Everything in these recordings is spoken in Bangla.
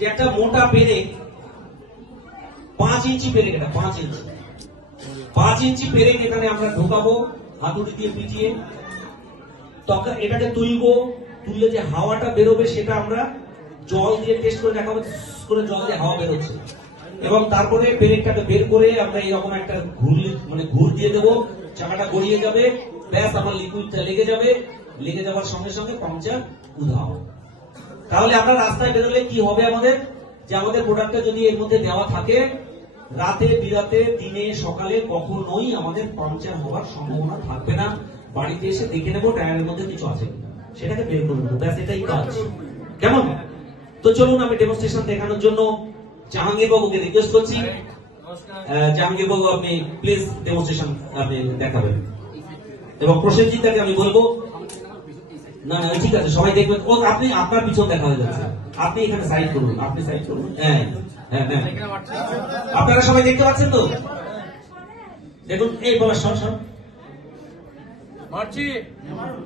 যে একটা মোটা পেরেক 5 ইঞ্চি পেরেক, এটা 5 ইঞ্চি পেরেক এখানে আমরা ঢোকাবো হাতুড়ি দিয়ে পিটিয়ে। তখন এটাকে তুলবো, তুললে যে হাওয়াটা বেরোবে সেটা আমরা জল দিয়ে টেস্ট করে দেখাবো, করে জল দিয়ে হাওয়া বেরোচ্ছে। এবং তারপরে পেরেকটাকে বের করে আমরা এইরকম একটা ঘুর দিয়ে দেবো, চাকাটা গড়িয়ে যাবে, ব্যাস আমার লিকুইডটা লেগে যাবে, লেগে যাওয়ার সঙ্গে সঙ্গে পাংচার উধাও। তাহলে আমরা রাস্তায় বেরোলে কি হবে আমাদের, যে আমাদের প্রোডাক্টটা যদি এর মধ্যে দেওয়া থাকে, রাতে বিরাতে দিনে সকালে কখনোই আমাদের পাংচার হওয়ার সম্ভাবনা থাকবে না। বাড়িতে এসে দেখে নেবো টায়ারের মধ্যে কিছু আছে সেটাকে বের করে নেবো, ব্যাস এটাই কাজ। কেমন? তো চলুন আমি ডেমনস্ট্রেশন দেখানোর জন্য জাহাঙ্গীর বাবুকে রিকোয়েস্ট করছি। জাহাঙ্গীর বাবু আপনি প্লিজ ডেমনস্ট্রেশন আপনি দেখাবেন। এবং প্রসেনজিৎ দাকে আমি বলবো, না না ঠিক আছে সবাই দেখবেন, ও আপনি আপনার পিছন দেখা হয়ে যাচ্ছে, আপনি এখানে সাইড করুন, আপনি সাইড করুন। হ্যাঁ হ্যাঁ হ্যাঁ, আপনারা সবাই দেখতে পাচ্ছেন তো? দেখুন এই বলা সর সর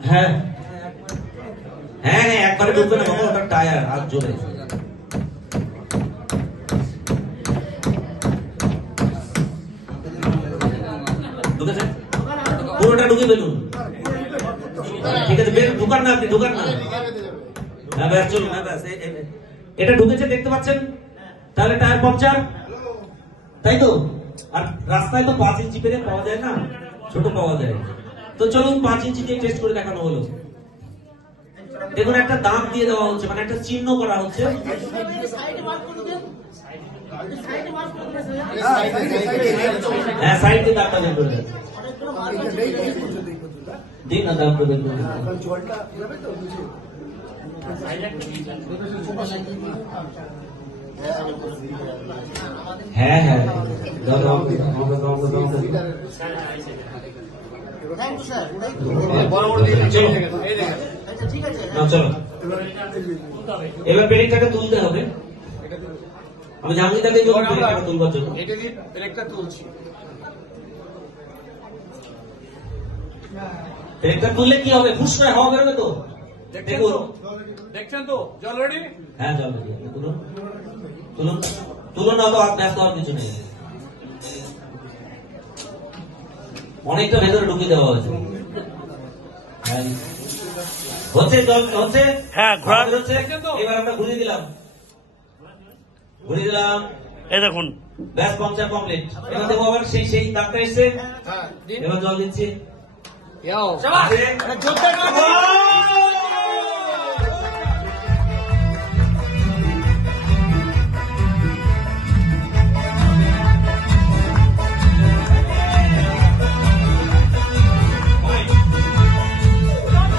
হ্যাঁ হ্যাঁ হ্যাঁ, একবারে ঢুকবে না বাবা, ওটা টায়ার আর জোরে ঢুকেছে, পুরোটা ঢুকে ফেলুন। ঠিক আছে বের ঢুকান না, আপনি ঢুকান না। হ্যাঁ ব্যাস চলুন, হ্যাঁ ব্যাস এটা ঢুকেছে দেখতে পাচ্ছেন, তাহলে টায়ার পাংচার, তাই তো? আর রাস্তায় তো 5 ইঞ্চি পেরে পাওয়া যায় না, ছোট পাওয়া যায়। তো চলুন 5 ইঞ্চি দিয়ে টেস্ট করে দেখানো হলো। দেখুন একটা দাগ দিয়ে দেওয়া হচ্ছে, মানে একটা চিহ্ন করা হচ্ছে। হ্যাঁ সাইড দিয়ে দাগটা বের করে দেন, দিন না দাগটা বের করে দেন। হ্যাঁ হ্যাঁ চলো, এবার পেরেকটাকে তুলতে হবে। আমি জাহাঙ্গীরদাকে তুলবার জন্য পেরেকটা তুলছি। পেরেকটা তুললে কি হবে, ফুস করে হাওয়া বেরোবে তো? দেখছেন তো জল রেডি? হ্যাঁ জল রেডি, তুলুন তুলুন তুলুন, না তো ব্যস্ত হওয়ার কিছু নেই, অনেকটা ভেতরে ঢুকিয়ে দেওয়া হয়েছে। হচ্ছে জল হচ্ছে, হ্যাঁ ঘোরা হচ্ছে। এবার আমরা ঘুরিয়ে দিলাম, এই দেখুন ব্যাস পাংচার কমপ্লিট। এবার দেখো আবার সেই দাগটা এসছে, এবার জল দিচ্ছি।